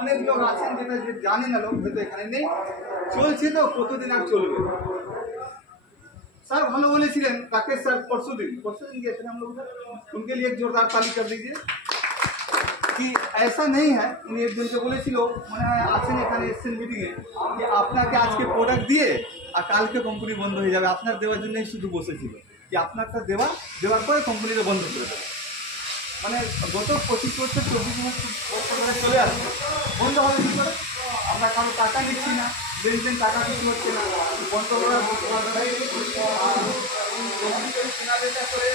অনেক লোক আছেন যেটা যে জানে না, লোক হয়তো এখানে নেই, চলছে তো কতদিন আর চলবে। सर ভালো বলেছিলেন রাকেশ স্যার, परसों दिन गए थे हम लोग उधर, उनके लिए एक जोरदार ताली कर दीजिए कि ऐसा नहीं है। उन्हें एक दिन से बोलेছিল মনে হয় আছেন এখানে এসছেন মিটিংয়ে, যে আপনাকে আজকে প্রোডাক্ট দিয়ে আর কালকে কোম্পানি বন্ধ হয়ে যাবে, আপনার দেওয়ার জন্যই শুধু বসেছিল, কি আপনারটা দেওয়ার পরে কোম্পানিটা বন্ধ করে দেবে। মানে গত 25 বছর 24 বছর ধরে চলে আসছে, বন্ধ হবে কী করে? আমরা কারো টাকা নিচ্ছি না, লেনদেন টাকা কিছু হচ্ছে না, বন্ধ করার কেনাবেচা করে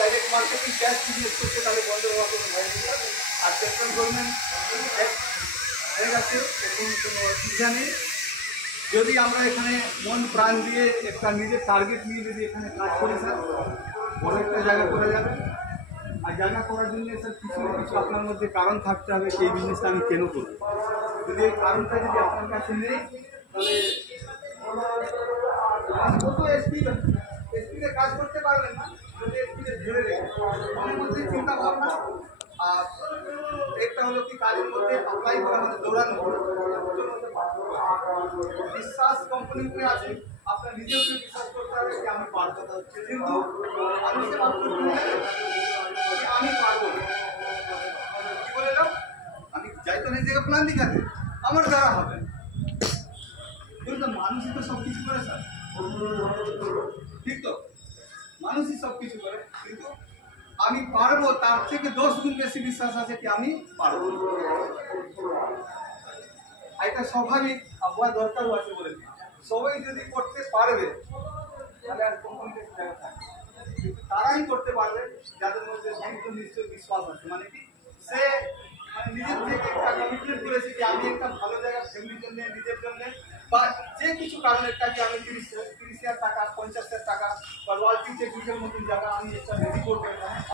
ডাইরেক্ট মার্কেটিং ক্যাশ বিজনেস করছে, তাহলে বন্ধ হওয়ার কোনো ভয় নেই। আর সেন্ট্রাল গভর্নমেন্ট হয়ে গেছে, এখন কোনো অসুবিধা নেই। যদি আমরা এখানে মন প্রাণ দিয়ে একটা নিজের টার্গেট নিয়ে যদি এখানে কাজ করি স্যার, বড় একটা জায়গা করা যাবে। আর জায়গা করার জন্য স্যার কিছু না কিছু আপনার মধ্যে কারণ থাকতে হবে, এই বিজনেসটা আমি কেন করব। যদি এই কারণটা যদি আপনার কাছে নেই, তাহলে কত এসপিতে কাজ করতে পারবেন না যদি এসপিতে ধরে রেখে মনের মধ্যে চিন্তা ভাবনা। আর একটা হলো কি কাজের মধ্যে অ্যাপ্লাই করা, মানে দৌড়ানো, বিশ্বাস কোম্পানির উপরে আছে, আপনার নিজের উপরে বিশ্বাস করতে হবে যে আমি পারবো। কিন্তু মানুষকে ভাবতে হবে আমি পারবো না, কি বলে এলাম, আমি যাই তো নেই জায়গায় প্ল্যান দিকাতে আমার দ্বারা হবে। বলুন তো, মানুষই তো সব কিছু করে স্যার, ঠিক তো? মানুষই সব কিছু করে, কিন্তু আমি পারবো তার থেকে 10 গুণ বেশি বিশ্বাস আছে কি আমি পারবো। এটা স্বাভাবিক, আবহাওয়া দরকারও আছে বলে সবাই যদি করতে পারবে তাহলে আর কোম্পানিতে জায়গা থাকবে। কিন্তু তারাই করতে পারবে যাদের মধ্যে নিশ্চয় বিশ্বাস আছে, মানে কি সে মানে নিজের থেকে একটা কমিটমেন্ট করেছে যে আমি একটা ভালো জায়গা ফ্যামিলির জন্য, নিজের জন্য, বা যে কিছু কারণের কাজে আমি 30,000 টাকা 50,000 টাকা বা রয়্যালটি চেক মতন জায়গা আমি একটা রেডি করবো।